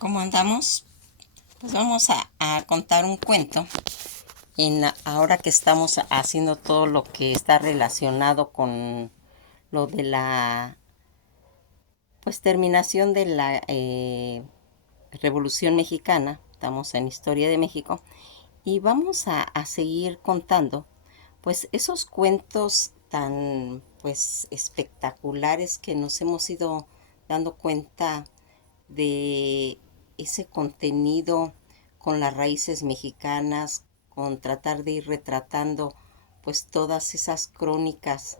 ¿Cómo andamos? Pues vamos a contar un cuento. Ahora que estamos haciendo todo lo que está relacionado con lo de la terminación de la Revolución Mexicana, estamos en Historia de México, y vamos a seguir contando pues esos cuentos tan espectaculares que nos hemos ido dando cuenta de ese contenido con las raíces mexicanas, con tratar de ir retratando pues todas esas crónicas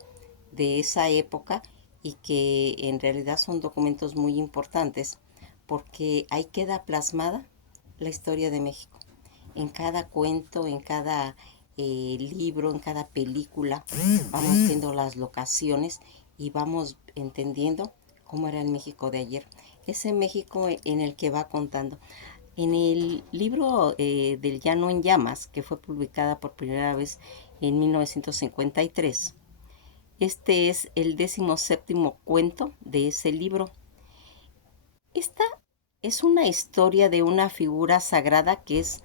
de esa época y que en realidad son documentos muy importantes porque ahí queda plasmada la historia de México. En cada cuento, en cada libro, en cada película, vamos viendo las locaciones y vamos entendiendo cómo era el México de ayer. Ese México en el que va contando. En el libro del Llano en Llamas, que fue publicada por primera vez en 1953, este es el 17º cuento de ese libro. Esta es una historia de una figura sagrada que es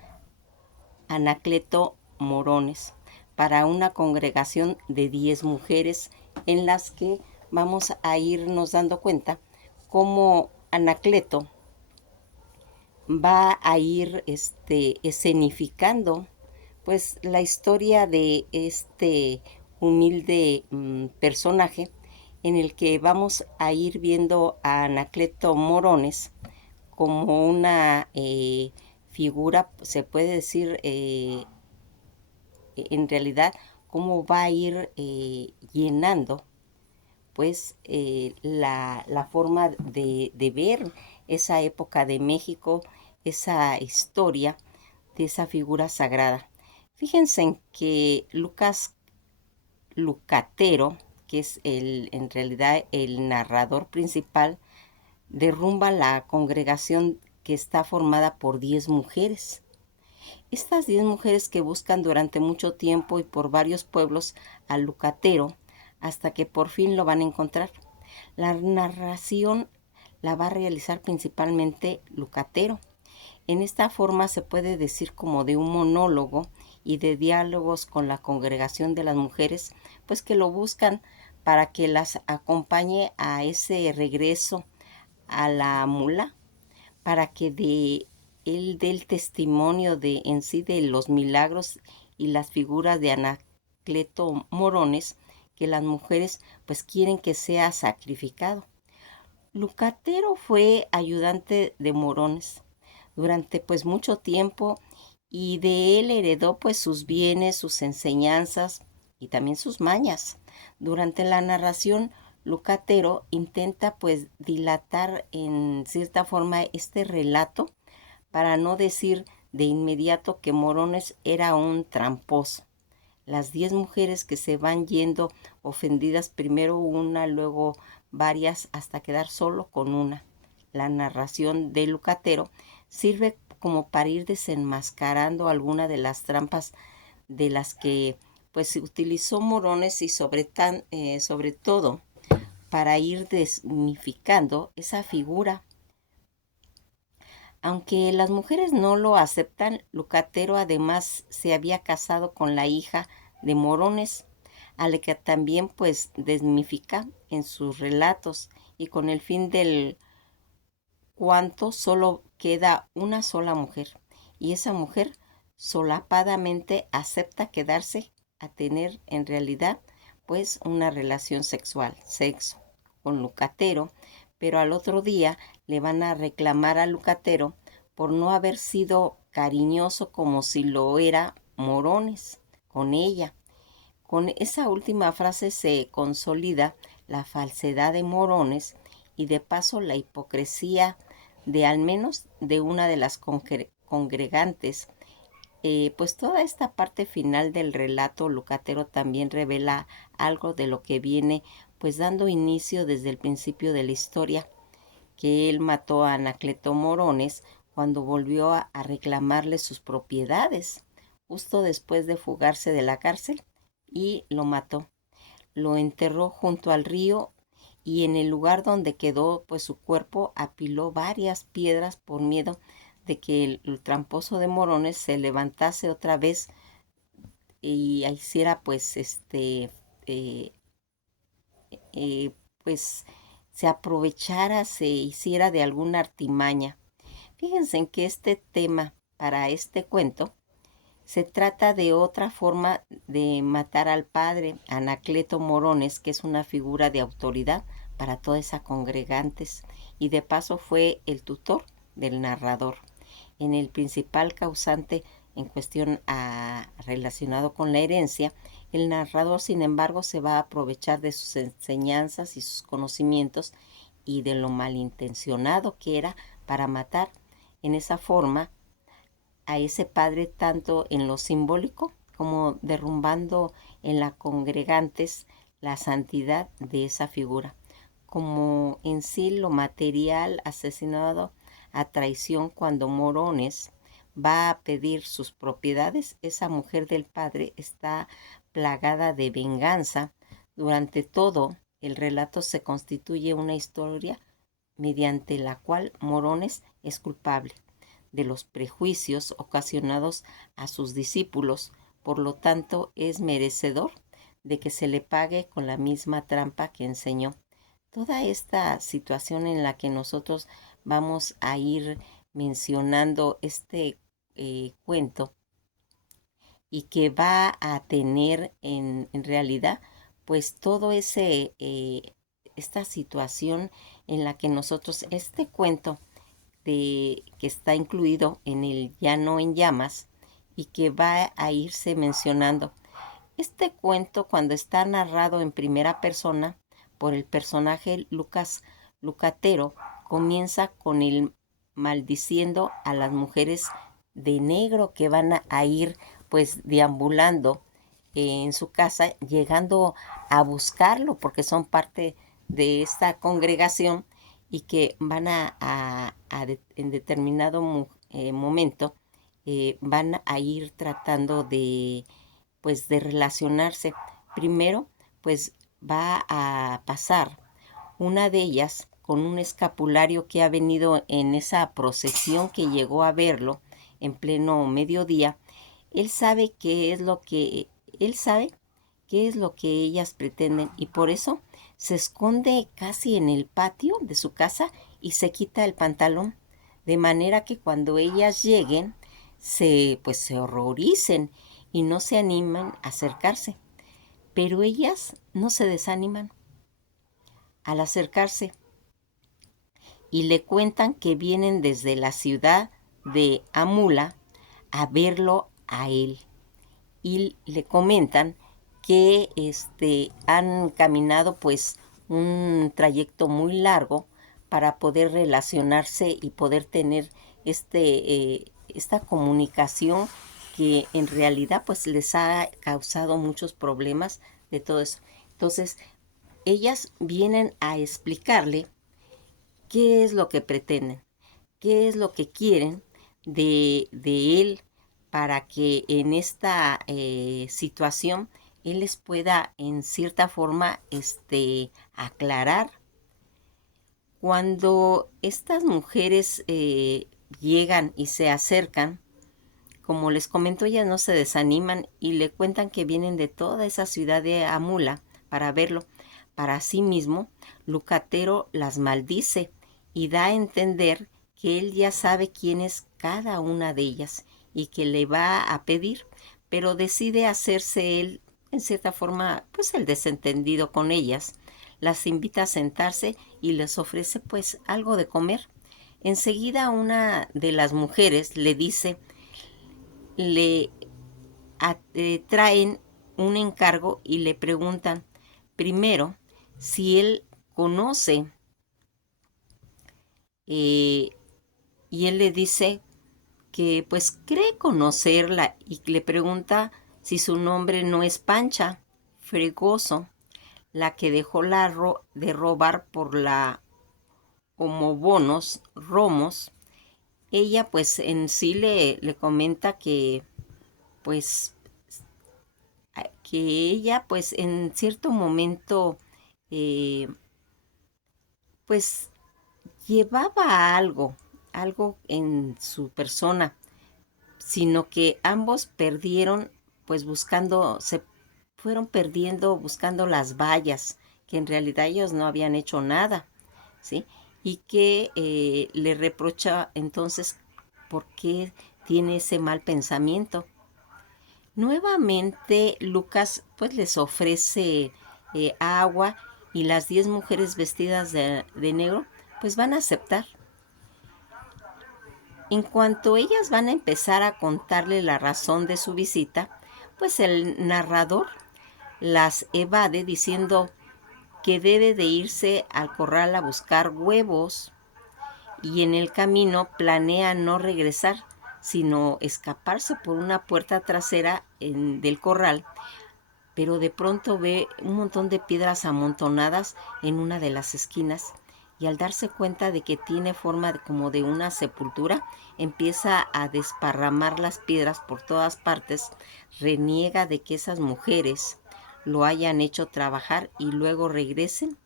Anacleto Morones, para una congregación de 10 mujeres en las que vamos a irnos dando cuenta cómo Anacleto va a ir escenificando pues la historia de este humilde personaje en el que vamos a ir viendo a Anacleto Morones como una figura, se puede decir, en realidad, cómo va a ir llenando pues la forma de ver esa época de México, esa historia de esa figura sagrada. Fíjense en que Lucas Lucatero, que es en realidad el narrador principal, derrumba la congregación que está formada por 10 mujeres. Estas 10 mujeres que buscan durante mucho tiempo y por varios pueblos al Lucatero hasta que por fin lo van a encontrar. La narración la va a realizar principalmente Lucatero. En esta forma se puede decir como de un monólogo y de diálogos con la congregación de las mujeres, pues que lo buscan para que las acompañe a ese regreso a la mula, para que él dé el testimonio de en sí de los milagros y las figuras de Anacleto Morones que las mujeres pues quieren que sea sacrificado. Lucatero fue ayudante de Morones durante pues mucho tiempo y de él heredó pues sus bienes, sus enseñanzas y también sus mañas. Durante la narración, Lucatero intenta pues dilatar en cierta forma este relato para no decir de inmediato que Morones era un tramposo. Las 10 mujeres que se van yendo ofendidas, primero una, luego varias, hasta quedar solo con una. La narración de Lucatero sirve como para ir desenmascarando alguna de las trampas de las que pues se utilizó Morones y sobre todo para ir desmitificando esa figura. Aunque las mujeres no lo aceptan, Lucatero además se había casado con la hija de Morones, a la que también pues desmitifica en sus relatos, y con el fin del cuanto solo queda una sola mujer, y esa mujer solapadamente acepta quedarse a tener en realidad pues una relación sexual, sexo, con Lucatero, pero al otro día le van a reclamar a Lucatero por no haber sido cariñoso como si lo era Morones con ella. Con esa última frase se consolida la falsedad de Morones y de paso la hipocresía de al menos de una de las congregantes. Pues toda esta parte final del relato Lucatero también revela algo de lo que viene pues dando inicio desde el principio de la historia, que él mató a Anacleto Morones cuando volvió a reclamarle sus propiedades, justo después de fugarse de la cárcel, y lo mató. Lo enterró junto al río y en el lugar donde quedó pues su cuerpo apiló varias piedras por miedo de que el tramposo de Morones se levantase otra vez y hiciera pues eh, eh, pues se aprovechara, se hiciera de alguna artimaña. Fíjense en que este tema para este cuento se trata de otra forma de matar al padre, Anacleto Morones, que es una figura de autoridad para toda esa congregantes y de paso fue el tutor del narrador. En el principal causante en cuestión relacionado con la herencia, el narrador, sin embargo, se va a aprovechar de sus enseñanzas y sus conocimientos y de lo malintencionado que era para matar en esa forma a ese padre tanto en lo simbólico como derrumbando en la congregantes la santidad de esa figura, como en sí lo material asesinado a traición cuando Morones va a pedir sus propiedades. Esa mujer del padre está plagada de venganza. Durante todo el relato se constituye una historia mediante la cual Morones es culpable de los prejuicios ocasionados a sus discípulos, por lo tanto es merecedor de que se le pague con la misma trampa que enseñó. Toda esta situación en la que nosotros vamos a ir mencionando este cuento y que va a tener en realidad pues todo esta situación en la que nosotros este cuento que está incluido en el Llano en Llamas y que va a irse mencionando. Este cuento, cuando está narrado en primera persona por el personaje Lucas Lucatero, comienza con el maldiciendo a las mujeres de negro que van a ir pues deambulando en su casa, llegando a buscarlo porque son parte de esta congregación y que van en determinado momento van a ir tratando de pues de relacionarse. Primero pues va a pasar una de ellas con un escapulario que ha venido en esa procesión que llegó a verlo en pleno mediodía. Él sabe qué es lo que él sabe qué es lo que ellas pretenden y por eso se esconde casi en el patio de su casa y se quita el pantalón, de manera que cuando ellas lleguen se horroricen y no se animan a acercarse. Pero ellas no se desaniman al acercarse y le cuentan que vienen desde la ciudad de Amula a verlo a él y le comentan que han caminado pues un trayecto muy largo para poder relacionarse y poder tener esta comunicación que en realidad pues les ha causado muchos problemas de todo eso. Entonces, ellas vienen a explicarle qué es lo que pretenden, qué es lo que quieren de él para que en esta situación él les pueda en cierta forma aclarar. Cuando estas mujeres llegan y se acercan, como les comento, ellas no se desaniman y le cuentan que vienen de toda esa ciudad de Amula para verlo. Para sí mismo, Lucatero las maldice y da a entender que él ya sabe quién es cada una de ellas y que le va a pedir, pero decide hacerse él, en cierta forma, pues el desentendido con ellas. Las invita a sentarse y les ofrece pues algo de comer. Enseguida una de las mujeres le dice, le traen un encargo y le preguntan primero si él conoce eh, y él le dice que pues cree conocerla y le pregunta si su nombre no es Pancha Fregoso, la que dejó de robar por la homobonos Romos. Ella pues en sí le comenta pues que ella pues en cierto momento eh, pues llevaba algo en su persona, sino que ambos perdieron, pues buscando, se fueron perdiendo buscando las vallas, que en realidad ellos no habían hecho nada, ¿sí? Y que le reprocha entonces por qué tiene ese mal pensamiento. Nuevamente Lucas pues les ofrece agua y las 10 mujeres vestidas de negro pues van a aceptar. En cuanto ellas van a empezar a contarle la razón de su visita, pues el narrador las evade diciendo que debe de irse al corral a buscar huevos y en el camino planea no regresar, sino escaparse por una puerta trasera del corral, pero de pronto ve un montón de piedras amontonadas en una de las esquinas y al darse cuenta de que tiene forma como de una sepultura, empieza a desparramar las piedras por todas partes, reniega de que esas mujeres lo hayan hecho trabajar y luego regresen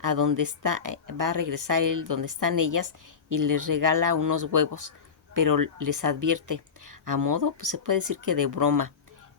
a donde está, va a regresar él donde están ellas y les regala unos huevos, pero les advierte, a modo, pues se puede decir que de broma,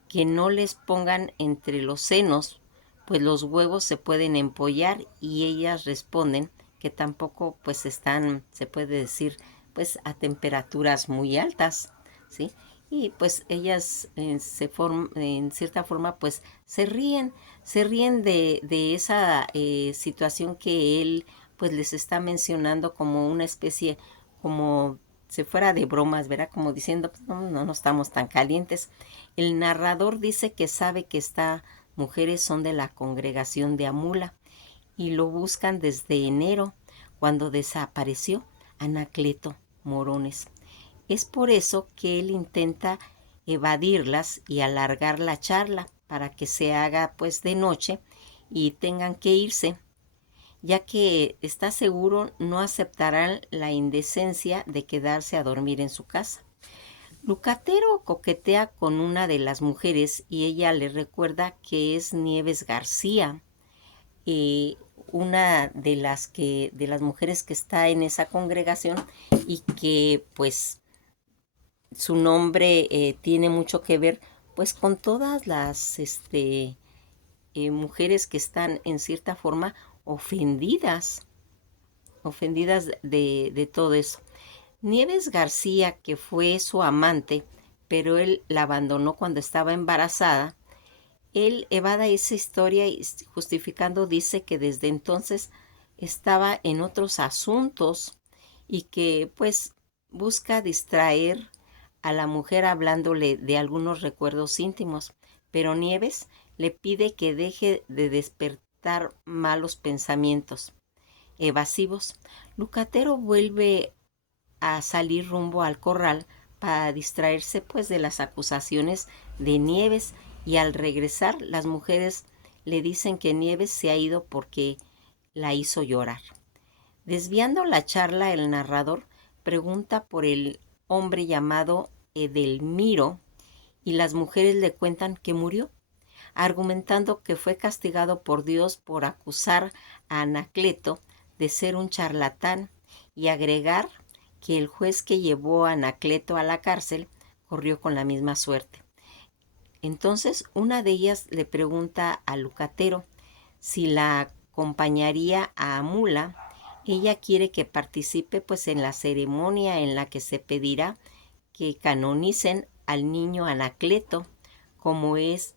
que no les pongan entre los senos, pues los huevos se pueden empollar y ellas responden que tampoco pues están, se puede decir, pues a temperaturas muy altas, ¿sí? Y pues ellas en cierta forma pues se ríen de esa situación que él pues les está mencionando como una especie, como si fuera de bromas, ¿verdad? Como diciendo, pues, no estamos tan calientes. El narrador dice que sabe que estas mujeres son de la congregación de Amula y lo buscan desde enero, cuando desapareció Anacleto Morones. Es por eso que él intenta evadirlas y alargar la charla para que se haga pues de noche y tengan que irse, ya que está seguro no aceptarán la indecencia de quedarse a dormir en su casa. Lucatero coquetea con una de las mujeres y ella le recuerda que es Nieves García, eh, una de las mujeres que está en esa congregación y que pues su nombre tiene mucho que ver pues con todas las mujeres que están en cierta forma ofendidas de todo eso. Nieves García, que fue su amante, pero él la abandonó cuando estaba embarazada, él evada esa historia y justificando dice que desde entonces estaba en otros asuntos y que pues busca distraer a la mujer hablándole de algunos recuerdos íntimos, pero Nieves le pide que deje de despertar malos pensamientos evasivos. Lucatero vuelve a salir rumbo al corral para distraerse pues de las acusaciones de Nieves y al regresar las mujeres le dicen que Nieves se ha ido porque la hizo llorar. Desviando la charla, el narrador pregunta por el hombre llamado Edelmiro y las mujeres le cuentan que murió, argumentando que fue castigado por Dios por acusar a Anacleto de ser un charlatán y agregar que el juez que llevó a Anacleto a la cárcel corrió con la misma suerte. Entonces una de ellas le pregunta a Lucatero si la acompañaría a Amula. Ella quiere que participe pues en la ceremonia en la que se pedirá que canonicen al niño Anacleto, como es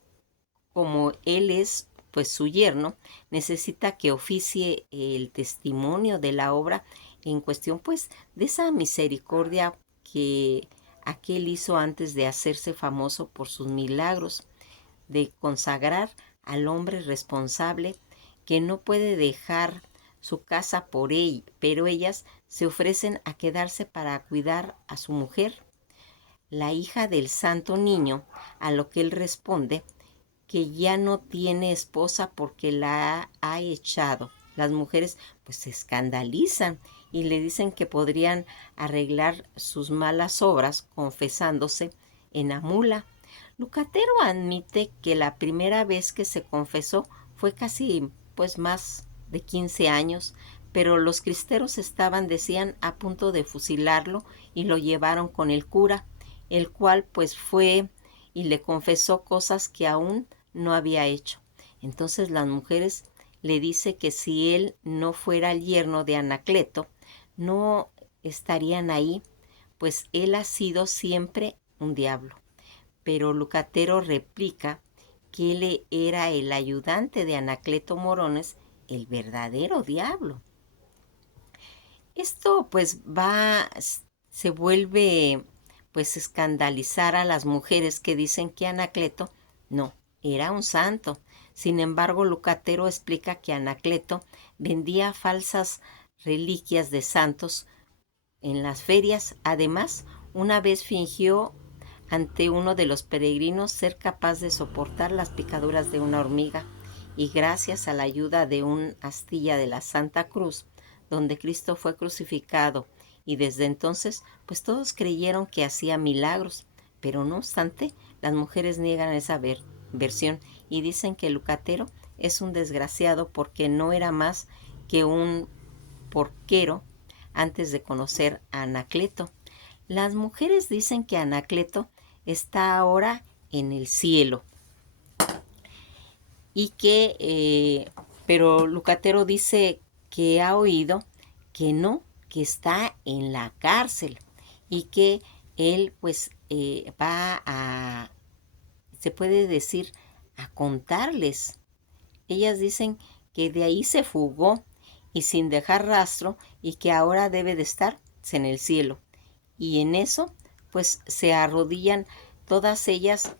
como él es pues su yerno, necesita que oficie el testimonio de la obra en cuestión pues de esa misericordia que aquel hizo antes de hacerse famoso por sus milagros, de consagrar al hombre responsable que no puede dejar su casa por él, pero ellas se ofrecen a quedarse para cuidar a su mujer, la hija del santo niño, a lo que él responde que ya no tiene esposa porque la ha echado. Las mujeres pues se escandalizan y le dicen que podrían arreglar sus malas obras confesándose en Amula. Lucatero admite que la primera vez que se confesó fue casi pues más de 15 años, pero los cristeros estaban, decían, a punto de fusilarlo y lo llevaron con el cura, el cual pues fue y le confesó cosas que aún no había hecho. Entonces las mujeres le dice que si él no fuera el yerno de Anacleto, no estarían ahí, pues él ha sido siempre un diablo. Pero Lucatero replica que él era el ayudante de Anacleto Morones, el verdadero diablo. Esto pues se vuelve pues escandalizar a las mujeres que dicen que Anacleto no, era un santo. Sin embargo, Lucatero explica que Anacleto vendía falsas reliquias de santos en las ferias. Además, una vez fingió ante uno de los peregrinos ser capaz de soportar las picaduras de una hormiga, y gracias a la ayuda de una astilla de la Santa Cruz, donde Cristo fue crucificado, y desde entonces pues todos creyeron que hacía milagros. Pero no obstante, las mujeres niegan esa versión y dicen que Lucatero es un desgraciado porque no era más que un porquero antes de conocer a Anacleto. Las mujeres dicen que Anacleto está ahora en el cielo y pero Lucatero dice que ha oído que no, que está en la cárcel y que él pues se puede decir, a contarles. Ellas dicen que de ahí se fugó y sin dejar rastro, y que ahora debe de estar en el cielo. Y en eso pues se arrodillan todas ellas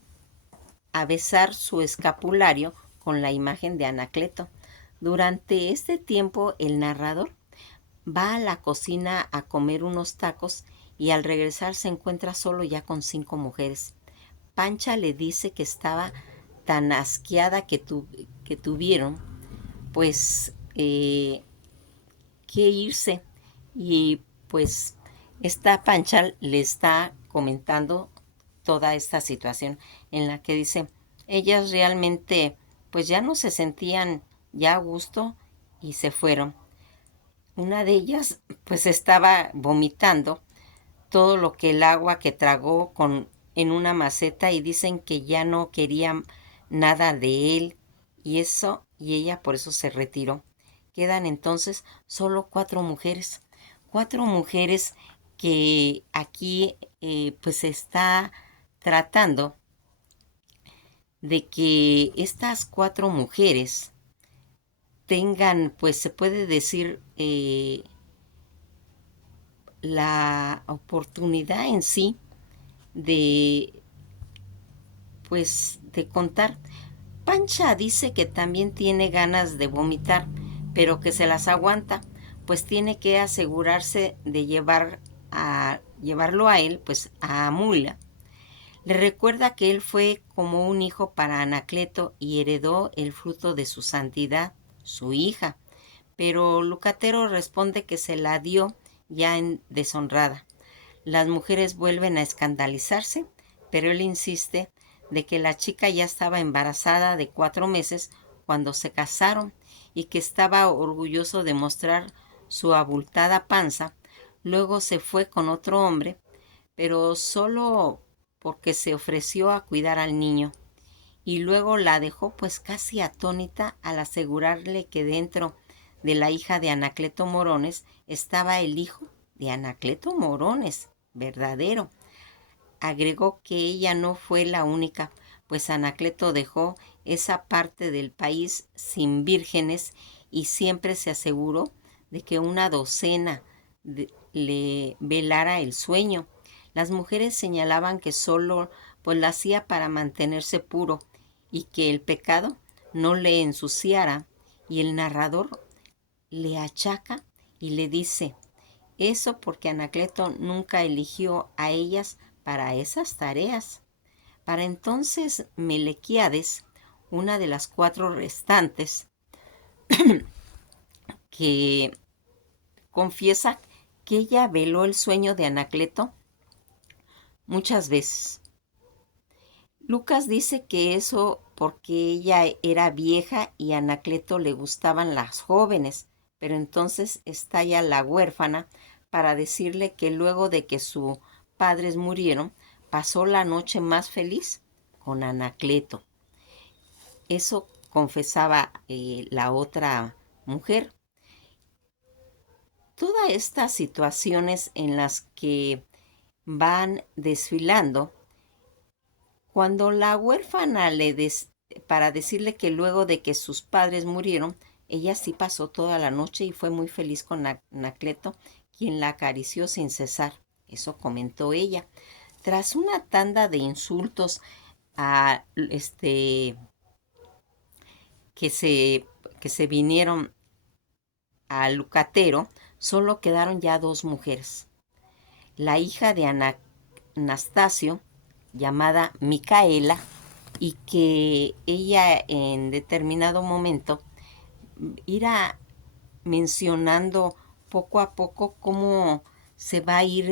a besar su escapulario con la imagen de Anacleto. Durante este tiempo el narrador va a la cocina a comer unos tacos y al regresar se encuentra solo ya con 5 mujeres. Pancha le dice que estaba tan asqueada que tuvieron pues que irse, y pues esta Pancha le está comentando toda esta situación en la que dice, ellas realmente pues ya no se sentían ya a gusto y se fueron. Una de ellas pues estaba vomitando todo lo que el agua que tragó en una maceta, y dicen que ya no querían nada de él y ella por eso se retiró. Quedan entonces solo 4 mujeres que aquí pues se está tratando de que estas 4 mujeres tengan, pues se puede decir, la oportunidad en sí de, pues, de contar. Pancha dice que también tiene ganas de vomitar, pero que se las aguanta, pues tiene que asegurarse de llevarlo a él, pues a Amula. Le recuerda que él fue como un hijo para Anacleto y heredó el fruto de su santidad, su hija. Pero Lucatero responde que se la dio ya en deshonrada. Las mujeres vuelven a escandalizarse, pero él insiste de que la chica ya estaba embarazada de 4 meses cuando se casaron y que estaba orgulloso de mostrar su abultada panza. Luego se fue con otro hombre, pero solo porque se ofreció a cuidar al niño. Y luego la dejó pues casi atónita al asegurarle que dentro de la hija de Anacleto Morones estaba el hijo de Anacleto Morones, verdadero. Agregó que ella no fue la única, pues Anacleto dejó esa parte del país sin vírgenes y siempre se aseguró de que una docena le velara el sueño. Las mujeres señalaban que solo pues la hacía para mantenerse puro y que el pecado no le ensuciara, y el narrador le achaca y le dice, eso porque Anacleto nunca eligió a ellas para esas tareas. Para entonces Melequiades, una de las 4 restantes, que confiesa que ella veló el sueño de Anacleto muchas veces. Lucas dice que eso porque ella era vieja y a Anacleto le gustaban las jóvenes, pero entonces estalla la huérfana para decirle que luego de que sus padres murieron, pasó la noche más feliz con Anacleto. Eso confesaba la otra mujer. Todas estas situaciones en las que van desfilando, cuando la huérfana para decirle que luego de que sus padres murieron, ella sí pasó toda la noche y fue muy feliz con Anacleto, quien la acarició sin cesar. Eso comentó ella. Tras una tanda de insultos a que se, que se vinieron a Lucatero, solo quedaron ya dos mujeres. La hija de Anastasio, llamada Micaela, y que ella en determinado momento irá mencionando poco a poco cómo se va a ir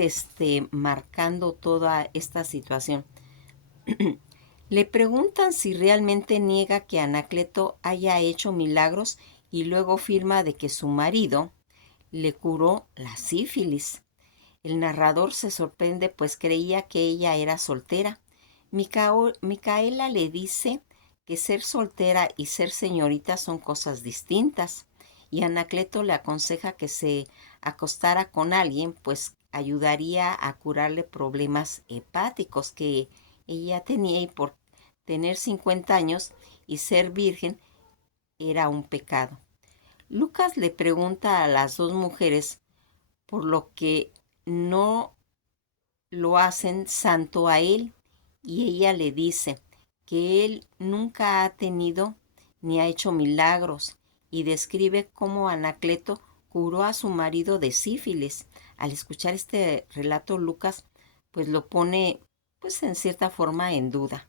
marcando toda esta situación. Le preguntan si realmente niega que Anacleto haya hecho milagros y luego afirma de que su marido le curó la sífilis. El narrador se sorprende pues creía que ella era soltera. Micaela le dice que ser soltera y ser señorita son cosas distintas y Anacleto le aconseja que se acostara con alguien pues ayudaría a curarle problemas hepáticos que ella tenía y por tener 50 años y ser virgen era un pecado. Lucas le pregunta a las dos mujeres por lo que no lo hacen santo a él y ella le dice que él nunca ha tenido ni ha hecho milagros y describe cómo Anacleto curó a su marido de sífilis. Al escuchar este relato, Lucas pues lo pone pues en cierta forma en duda,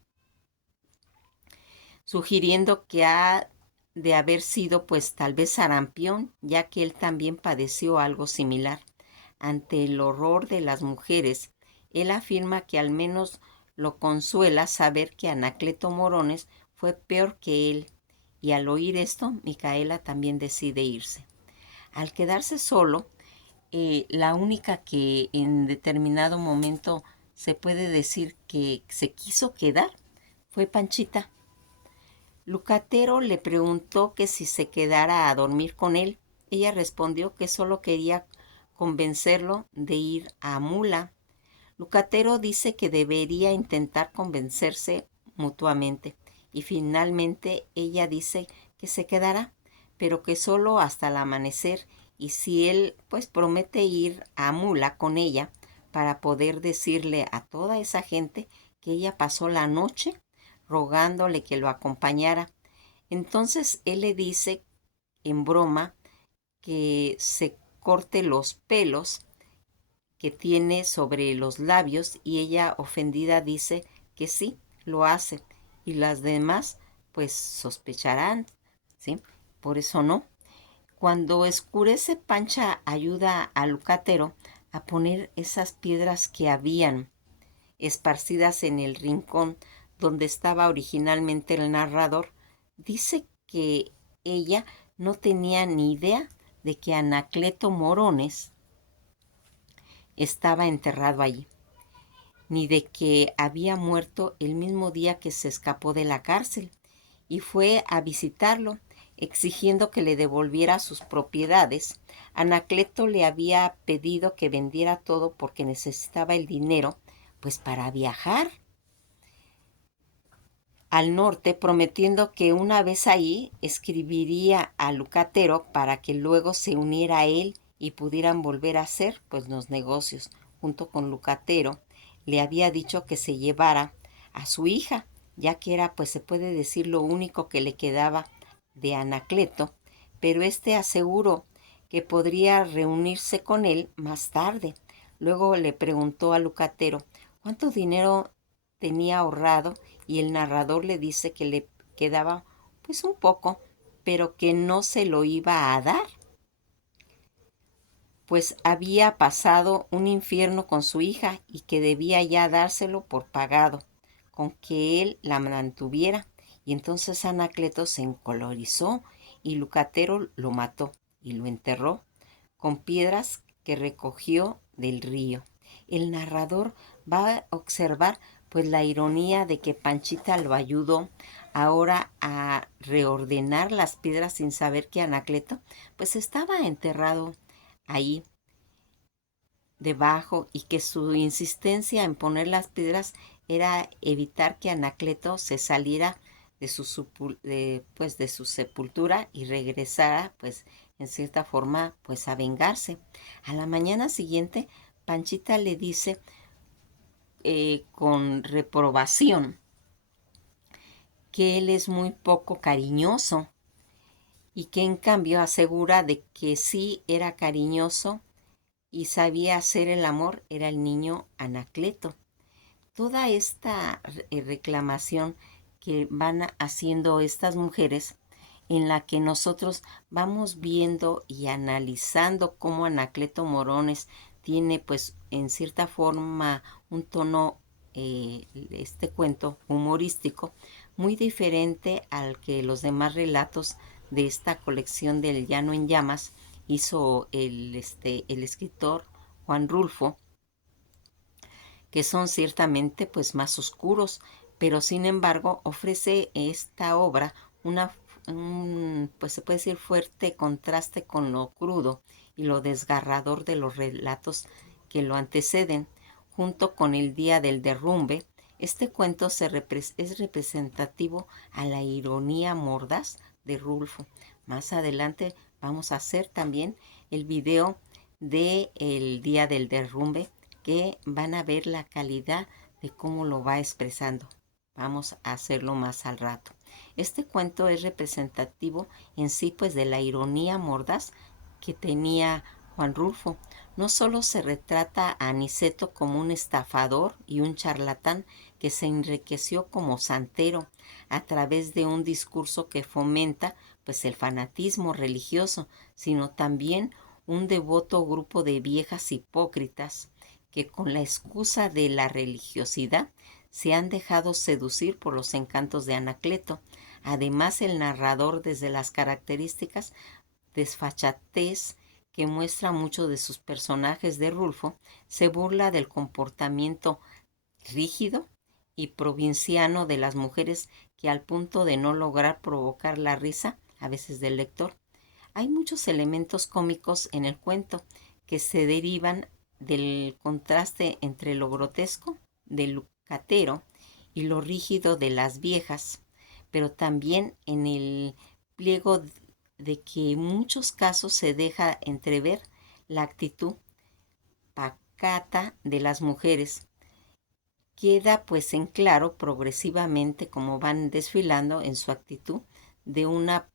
sugiriendo que ha de haber sido pues tal vez sarampión, ya que él también padeció algo similar. Ante el horror de las mujeres, él afirma que al menos lo consuela saber que Anacleto Morones fue peor que él, y al oír esto, Micaela también decide irse. Al quedarse solo, la única que en determinado momento se puede decir que se quiso quedar fue Panchita. Lucatero le preguntó que si se quedara a dormir con él. Ella respondió que solo quería convencerlo de ir a Mula. Lucatero dice que debería intentar convencerse mutuamente y finalmente ella dice que se quedará, pero que solo hasta el amanecer y si él pues promete ir a Mula con ella para poder decirle a toda esa gente que ella pasó la noche rogándole que lo acompañara. Entonces él le dice en broma que se corte los pelos que tiene sobre los labios y ella ofendida dice que sí, lo hace y las demás pues sospecharán, ¿sí? Por eso no. Cuando oscurece, Pancha ayuda a Lucatero a poner esas piedras que habían esparcidas en el rincón donde estaba originalmente el narrador. Dice que ella no tenía ni idea de que Anacleto Morones estaba enterrado allí, ni de que había muerto el mismo día que se escapó de la cárcel y fue a visitarlo exigiendo que le devolviera sus propiedades. Anacleto le había pedido que vendiera todo porque necesitaba el dinero pues para viajar al norte, prometiendo que una vez ahí escribiría a Lucatero para que luego se uniera a él y pudieran volver a hacer pues los negocios. Junto con Lucatero le había dicho que se llevara a su hija, ya que era pues se puede decir lo único que le quedaba de Anacleto, pero este aseguró que podría reunirse con él más tarde. Luego le preguntó a Lucatero cuánto dinero tenía ahorrado y el narrador le dice que le quedaba pues un poco, pero que no se lo iba a dar, pues había pasado un infierno con su hija y que debía ya dárselo por pagado, con que él la mantuviera. Y entonces Anacleto se encolorizó y Lucatero lo mató y lo enterró con piedras que recogió del río. El narrador va a observar pues la ironía de que Panchita lo ayudó ahora a reordenar las piedras sin saber que Anacleto pues estaba enterrado ahí debajo y que su insistencia en poner las piedras era evitar que Anacleto se saliera de su sepultura y regresara pues en cierta forma pues a vengarse. A la mañana siguiente Panchita le dice con reprobación que él es muy poco cariñoso y que en cambio asegura de que sí era cariñoso y sabía hacer el amor era el niño Anacleto. Toda esta reclamación que van haciendo estas mujeres, en la que nosotros vamos viendo y analizando cómo Anacleto Morones tiene pues en cierta forma un tono, este cuento humorístico, muy diferente al que los demás relatos de esta colección del Llano en Llamas hizo el escritor Juan Rulfo, que son ciertamente pues más oscuros, pero sin embargo ofrece esta obra pues se puede decir fuerte contraste con lo crudo y lo desgarrador de los relatos que lo anteceden. Junto con El día del derrumbe, este cuento es representativo a la ironía mordaz de Rulfo. Más adelante vamos a hacer también el video de El día del derrumbe, que van a ver la calidad de cómo lo va expresando. Vamos a hacerlo más al rato. Este cuento es representativo en sí pues de la ironía mordaz que tenía Juan Rulfo. No solo se retrata a Aniceto como un estafador y un charlatán que se enriqueció como santero a través de un discurso que fomenta pues el fanatismo religioso, sino también un devoto grupo de viejas hipócritas que con la excusa de la religiosidad se han dejado seducir por los encantos de Anacleto. Además, el narrador, desde las características desfachatez que muestra muchos de sus personajes de Rulfo, se burla del comportamiento rígido y provinciano de las mujeres, que al punto de no lograr provocar la risa a veces del lector. Hay muchos elementos cómicos en el cuento que se derivan del contraste entre lo grotesco del lucatero y lo rígido de las viejas, pero también en el pliego de que en muchos casos se deja entrever la actitud pacata de las mujeres. Queda pues en claro progresivamente como van desfilando en su actitud de una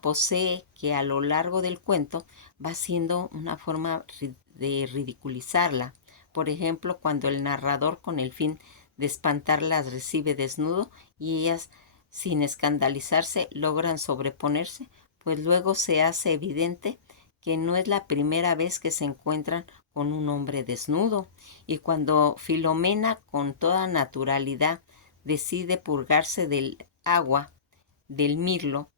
pose que a lo largo del cuento va siendo una forma de ridiculizarla. Por ejemplo, cuando el narrador, con el fin de espantarlas, recibe desnudo y ellas, sin escandalizarse, logran sobreponerse, pues luego se hace evidente que no es la primera vez que se encuentran con un hombre desnudo, y cuando Filomena con toda naturalidad decide purgarse del agua del mirlo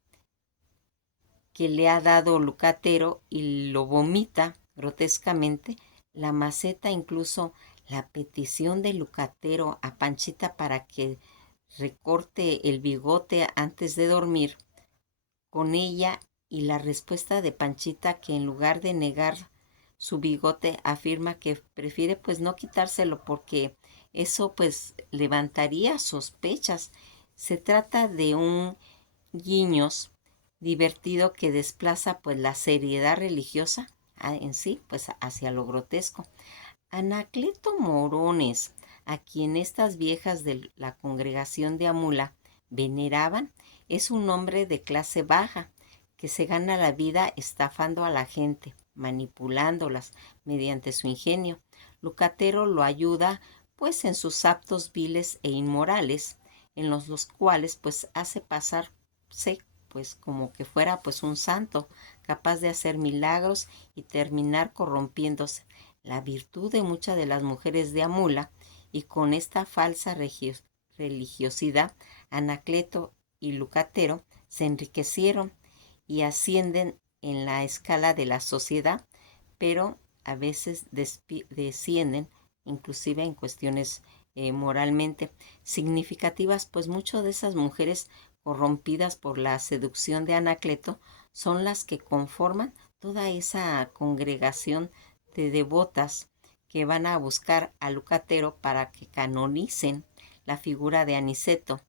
que le ha dado Lucatero y lo vomita grotescamente, la maceta, incluso la petición de Lucatero a Panchita para que recorte el bigote antes de dormir con ella, y la respuesta de Panchita, que en lugar de negar su bigote afirma que prefiere pues no quitárselo porque eso pues levantaría sospechas. Se trata de un guiños divertido que desplaza pues la seriedad religiosa en sí pues hacia lo grotesco. Anacleto Morones, a quien estas viejas de la congregación de Amula veneraban, es un hombre de clase baja que se gana la vida estafando a la gente, manipulándolas mediante su ingenio. Lucatero lo ayuda pues en sus actos viles e inmorales, en los cuales pues hace pasarse pues como que fuera pues un santo, capaz de hacer milagros y terminar corrompiéndose, la virtud de muchas de las mujeres de Amula, y con esta falsa religiosidad Anacleto y Lucatero se enriquecieron y ascienden en la escala de la sociedad, pero a veces descienden, inclusive en cuestiones moralmente significativas, pues muchas de esas mujeres corrompidas por la seducción de Anacleto son las que conforman toda esa congregación de devotas que van a buscar a Lucatero para que canonicen la figura de Aniceto.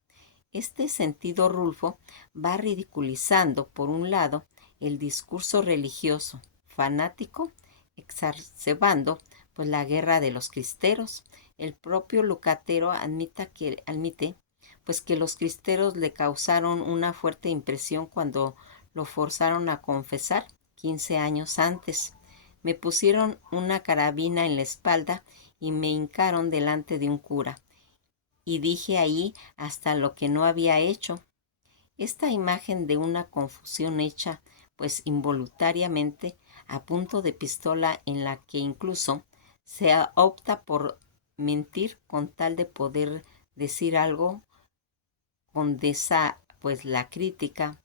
Este sentido Rulfo va ridiculizando, por un lado, el discurso religioso fanático, exacerbando pues la guerra de los cristeros. El propio Lucatero admite pues que los cristeros le causaron una fuerte impresión cuando lo forzaron a confesar 15 años antes. Me pusieron una carabina en la espalda y me hincaron delante de un cura, y dije ahí hasta lo que no había hecho. Esta imagen de una confusión hecha, pues involuntariamente, a punto de pistola, en la que incluso se opta por mentir con tal de poder decir algo, condesa pues la crítica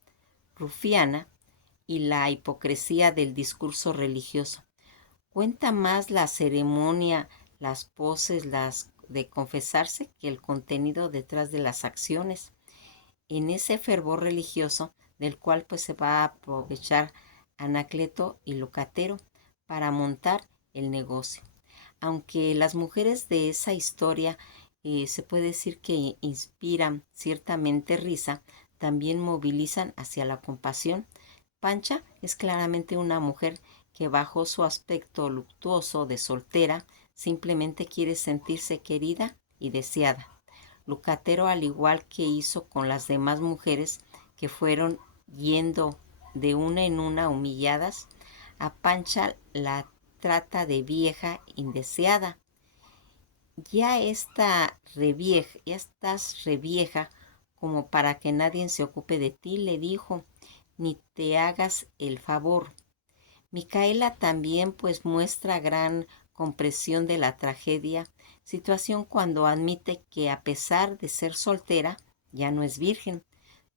rufiana y la hipocresía del discurso religioso. Cuenta más la ceremonia, las poses, las de confesarse, que el contenido detrás de las acciones. En ese fervor religioso del cual pues se va a aprovechar Anacleto y Lucatero para montar el negocio. Aunque las mujeres de esa historia se puede decir que inspiran ciertamente risa, también movilizan hacia la compasión. Pancha es claramente una mujer que bajo su aspecto luctuoso de soltera simplemente quiere sentirse querida y deseada. Lucatero, al igual que hizo con las demás mujeres que fueron yendo de una en una humilladas, a Pancha la trata de vieja indeseada. Ya estás revieja como para que nadie se ocupe de ti, le dijo, ni te hagas el favor. Micaela también pues muestra gran compresión de la tragedia, situación cuando admite que a pesar de ser soltera, ya no es virgen.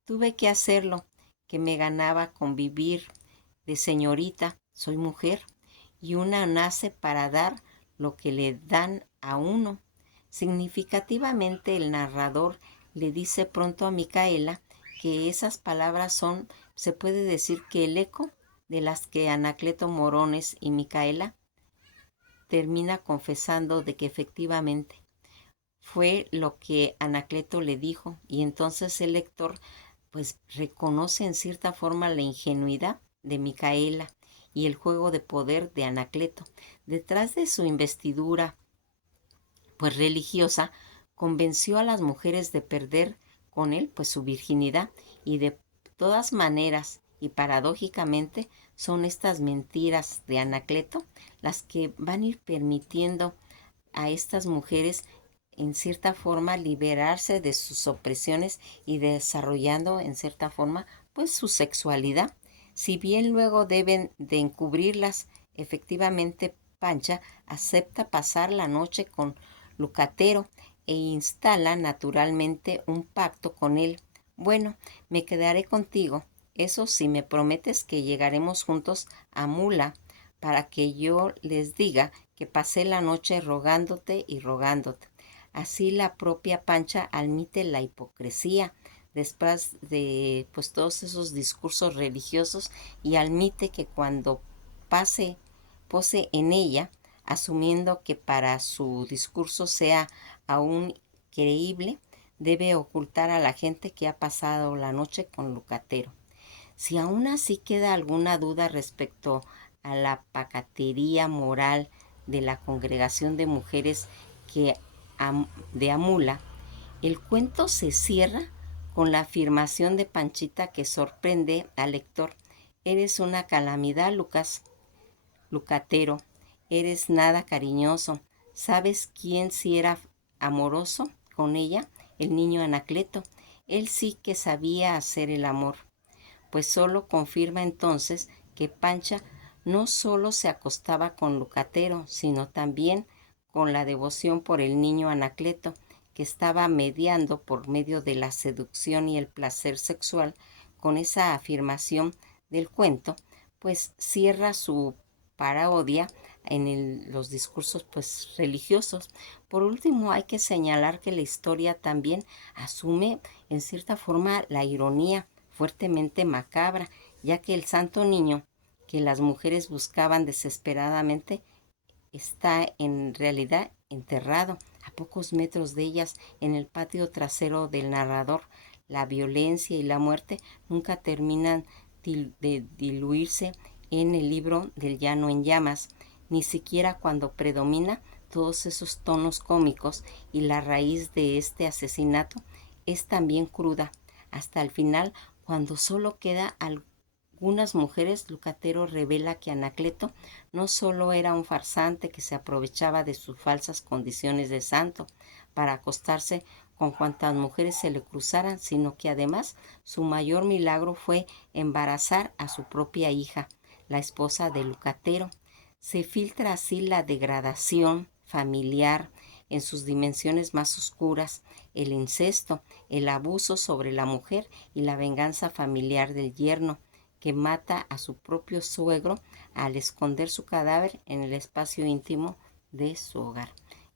Tuve que hacerlo, que me ganaba convivir de señorita, soy mujer, y una nace para dar lo que le dan a uno. Significativamente el narrador le dice pronto a Micaela que esas palabras son, se puede decir que el eco de las que Anacleto Morones y Micaela termina confesando de que efectivamente fue lo que Anacleto le dijo, y entonces el lector pues reconoce en cierta forma la ingenuidad de Micaela y el juego de poder de Anacleto. Detrás de su investidura pues religiosa, convenció a las mujeres de perder con él pues su virginidad, y de todas maneras y paradójicamente son estas mentiras de Anacleto las que van a ir permitiendo a estas mujeres en cierta forma liberarse de sus opresiones y desarrollando en cierta forma pues su sexualidad. Si bien luego deben de encubrirlas, efectivamente Pancha acepta pasar la noche con Lucatero e instala naturalmente un pacto con él. Bueno, me quedaré contigo, eso si me prometes que llegaremos juntos a Mula, para que yo les diga que pasé la noche rogándote y rogándote. Así la propia Pancha admite la hipocresía después de pues todos esos discursos religiosos, y admite que cuando pose en ella, asumiendo que para su discurso sea aún creíble, debe ocultar a la gente que ha pasado la noche con Lucatero. Si aún así queda alguna duda respecto a la pacatería moral de la congregación de mujeres que de Amula, el cuento se cierra con la afirmación de Panchita que sorprende al lector. Eres una calamidad, Lucatero, eres nada cariñoso. ¿Sabes quién sí era amoroso con ella? El niño Anacleto. Él sí que sabía hacer el amor. Pues solo confirma entonces que Pancha no solo se acostaba con Lucatero, sino también con la devoción por el niño Anacleto, que estaba mediando por medio de la seducción y el placer sexual. Con esa afirmación del cuento, pues cierra su parodia en los discursos pues religiosos. Por último, hay que señalar que la historia también asume en cierta forma la ironía fuertemente macabra, ya que el santo niño que las mujeres buscaban desesperadamente está en realidad enterrado a pocos metros de ellas en el patio trasero del narrador. La violencia y la muerte nunca terminan de diluirse en el libro del Llano en Llamas, ni siquiera cuando predomina todos esos tonos cómicos, y la raíz de este asesinato es también cruda. Hasta el final, cuando solo queda algunas mujeres, Lucatero revela que Anacleto no solo era un farsante que se aprovechaba de sus falsas condiciones de santo para acostarse con cuantas mujeres se le cruzaran, sino que además su mayor milagro fue embarazar a su propia hija, la esposa de Lucatero. Se filtra así la degradación familiar en sus dimensiones más oscuras, el incesto, el abuso sobre la mujer y la venganza familiar del yerno, que mata a su propio suegro al esconder su cadáver en el espacio íntimo de su hogar.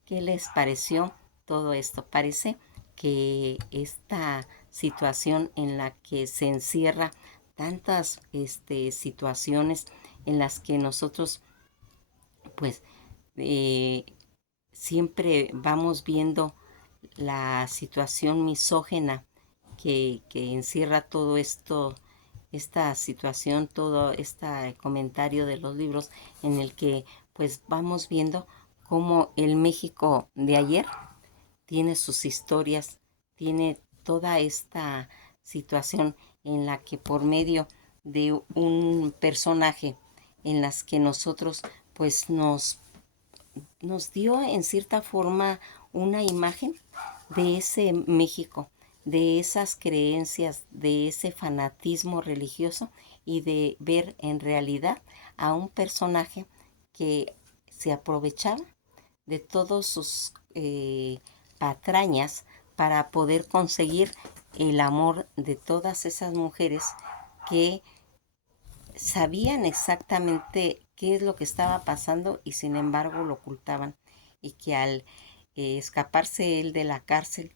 ¿Qué les pareció todo esto? Parece que esta situación en la que se encierra tantas situaciones en las que nosotros pues eh, siempre vamos viendo la situación misógena que encierra todo esto, esta situación, todo este comentario de los libros, en el que pues vamos viendo cómo el México de ayer tiene sus historias, tiene toda esta situación en la que por medio de un personaje en las que nosotros pues nos dio en cierta forma una imagen de ese México, de esas creencias, de ese fanatismo religioso, y de ver en realidad a un personaje que se aprovechaba de todos sus patrañas para poder conseguir el amor de todas esas mujeres que sabían exactamente qué es lo que estaba pasando y sin embargo lo ocultaban, y que al escaparse él de la cárcel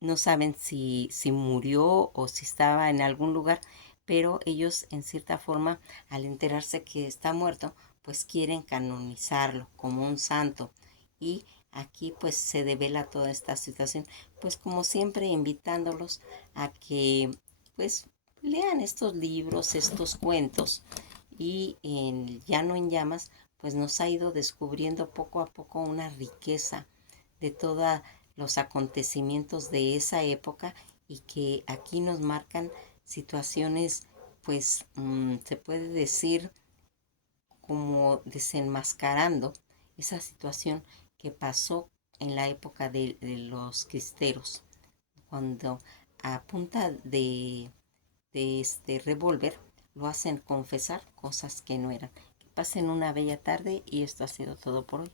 no saben si murió o si estaba en algún lugar, pero ellos en cierta forma, al enterarse que está muerto, pues quieren canonizarlo como un santo. Y aquí pues se devela toda esta situación, pues como siempre invitándolos a que pues lean estos libros, estos cuentos, y en Llano en Llamas pues nos ha ido descubriendo poco a poco una riqueza de todos los acontecimientos de esa época, y que aquí nos marcan situaciones pues se puede decir como desenmascarando esa situación que pasó en la época de los cristeros, cuando a punta de este revólver lo hacen confesar cosas que no eran. Que pasen una bella tarde, y esto ha sido todo por hoy.